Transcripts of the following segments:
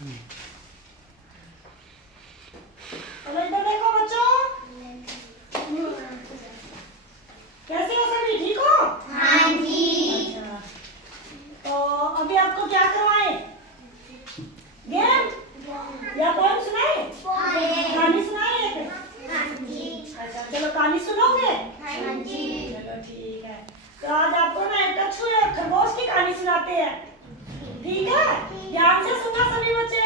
चलो इधर देखो बच्चों, कैसे हो सभी, ठीक हो? हाँ जी। अच्छा, तो अभी आपको क्या करवाएं? गेम या पोएम सुनाए? कहानी सुनाए एक? हाँ जी। अच्छा चलो कहानी सुनोगे? हाँ जी। चलो ठीक है, तो आज आपको ना एक कछुए और खरगोश की कहानी सुनाते हैं, ठीक है? ध्यान से सुनना सभी बच्चे,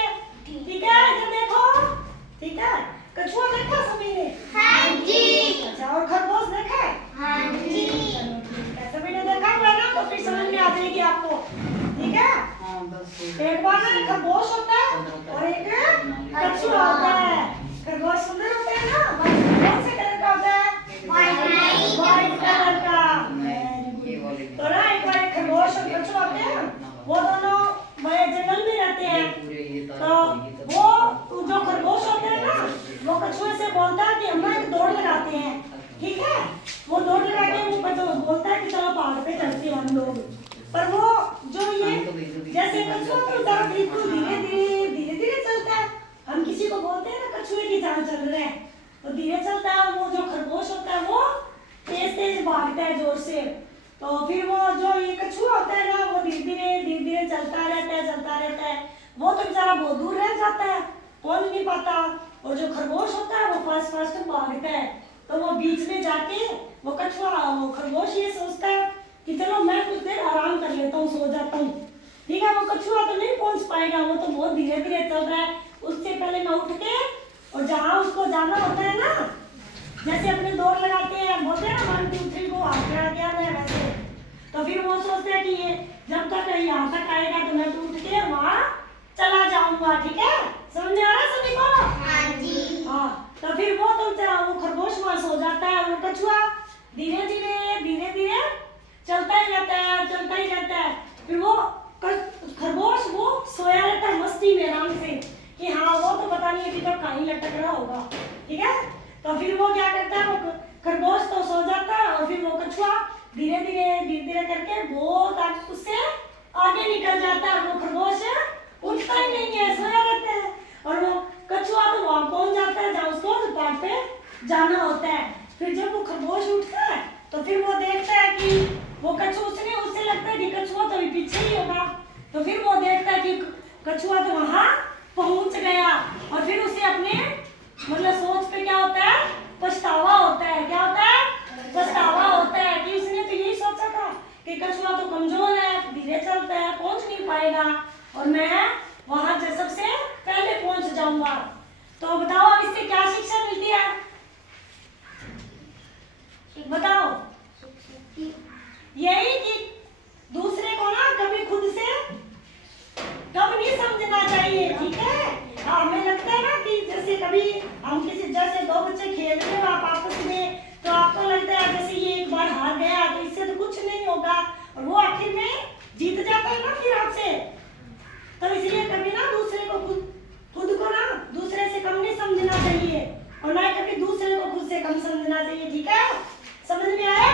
ठीक है? इधर देखो, ठीक है? कछुआ देखा सभी ने? हाँ जी। अच्छा, और खरगोश देखा है? हाँ जी। चलो ठीक है, सभी ने देखा हुआ ना, तो फिर समझ में आ जाएगी आपको, ठीक है? एक बार ना एक खरगोश होता है और एक कछुआ होता है। खरगोश सुंदर होते हैं ना, कौन से कलर का होता है? व्हाइट कलर का। तो ना एक बार एक खरगोश और कछुआ होते हैं, वो दोनों बड़े जंगल में रहते हैं। तो वो जो खरगोश होते हैं ना, वो कछुए से बोलता है कि हम ना एक दौड़ लगाते हैं, ठीक है? वो दौड़ लगा के वो बोलता है कि चलो पहाड़ पे चलते हैं हम लोग। पर वो जो ये जैसे कछुआ तो जरा बिल्कुल धीरे धीरे चलता है। हम किसी को बोलते हैं ना कछुए की चाल चल रहे हैं, तो धीरे चलता है। वो जो खरगोश होता है वो तेज तेज भागता है जोर से। तो फिर वो जो ये कछुआ होता है ना, वो धीरे धीरे चलता रहता है। वो तो बेचारा बहुत दूर रह जाता है, पहुंच नहीं पाता। और जो खरगोश होता है वो फास्ट भागता है। तो वो बीच में जाके वो खरगोश ये सोचता है कि चलो मैं कुछ देर आराम कर लेता हूँ, सो जाता हूँ, ठीक है? वो कछुआ तो नहीं पहुंच पाएगा, वो तो बहुत धीरे धीरे चल रहा है। उससे पहले मैं उठ के और जहाँ उसको जाना होता है ना, जैसे अपने दौड़ लगाते हैं, बोलते हैं ना 1 2 3 को आगे आ गया मैं वैसे। तो फिर वो सोचते हैं कि ये जब तक यहाँ तक आएगा तो मैं तो उठ के वहाँ चला जाऊंगा, ठीक है? समझ में आ रहा है सभी को? हाँ जी। हाँ, तो फिर वो खरगोश वहाँ सो जाता है, वो कछुआ धीरे धीरे चलता ही रहता है। फिर वो खरगोश वो सोया रहता है मस्ती में आराम से कि हाँ वो तो पता नहीं अभी तक कहीं लटक रहा होगा, ठीक है? तो फिर वो क्या करता है, वो खरगोश तो सो जाता है और फिर वो कछुआ धीरे धीरे करके बहुत आगे उससे आगे निकल जाता है। वो खरगोश उठता ही नहीं है, सोया रहता है। और वो कछुआ तो वहां पहुंच जाता है जहाँ उसको पहाड़ पे जाना होता है। फिर जब वो खरगोश उठता है तो फिर वो देखता है कि वो उससे लगता है कि कछुआ तो अभी पीछे ही होगा। तो फिर वो देखता है कि कछुआ तो वहां पहुंच गया। और फिर उसे अपने मतलब सोच पे क्या होता है, पछतावा होता है। क्या होता है? पछतावा होता है कि उसने तो यही सोचा था कि कछुआ तो कमजोर है, धीरे चलता है, पहुंच नहीं पाएगा और मैं वहां से सबसे पहले पहुंच जाऊंगा। तो बताओ अब इससे क्या शिक्षा मिलती है? बताओ। यही कि दूसरे को ना कभी खुद से कब नहीं समझना चाहिए, ठीक है? हमें लगता है ना कि जैसे कभी हम जैसे 2 बच्चे खेल रहे हो आप आपस में, तो आपको लगता है जैसे ये एक बार हार गया तो इससे तो कुछ नहीं होगा, और वो आखिर में जीत जाता है ना फिर आपसे। तो इसलिए कभी ना दूसरे को खुद को ना दूसरे से कम नहीं समझना चाहिए, और ना कभी दूसरे को खुद से कम समझना चाहिए, ठीक है? समझ में आया?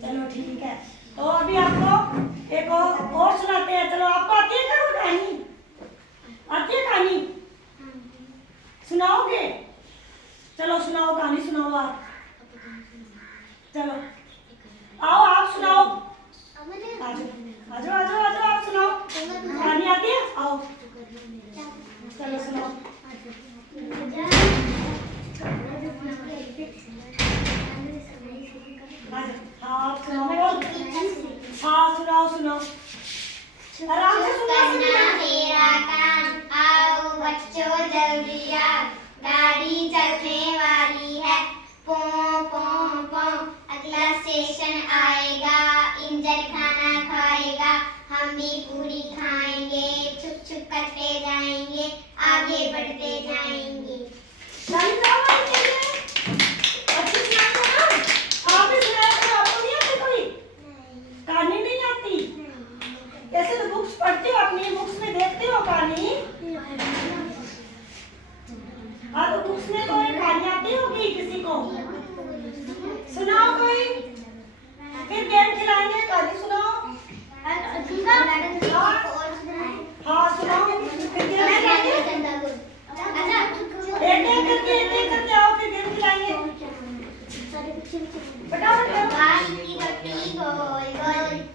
चलो ठीक है, तो अभी आपको एक और सुनाते हैं। चलो आपको आती है क्या कहानी? आती है कहानी? सुनाओगे? चलो सुनाओ, कहानी सुनाओ आप। चलो आओ आप सुनाओ, आजो आप सुनाओ। कहानी आती है? आओ चलो सुनाओ। हाँ सुनाओ आराम से आओ बच्चों जल्दी आओ, गाड़ी चलने वाली है। पो पो पो अगला स्टेशन आएगा, इंजन खाना खाएगा, हम भी पूरी खाएंगे, छुप छुप करते जाएंगे, आगे बढ़ते जाएंगे। कहानी नहीं आती? ऐसे तो बुक्स पढ़ते हो, अपनी बुक्स में देखते हो कहानी। हाँ तो बुक्स में कोई कहानी आती होगी किसी को? सुनाओ कोई, फिर गेम खिलाएंगे, कहानी सुनाओ। हाँ सुनाओ, फिर गेम फटाफट करो। आलू की रोटी गोल गोल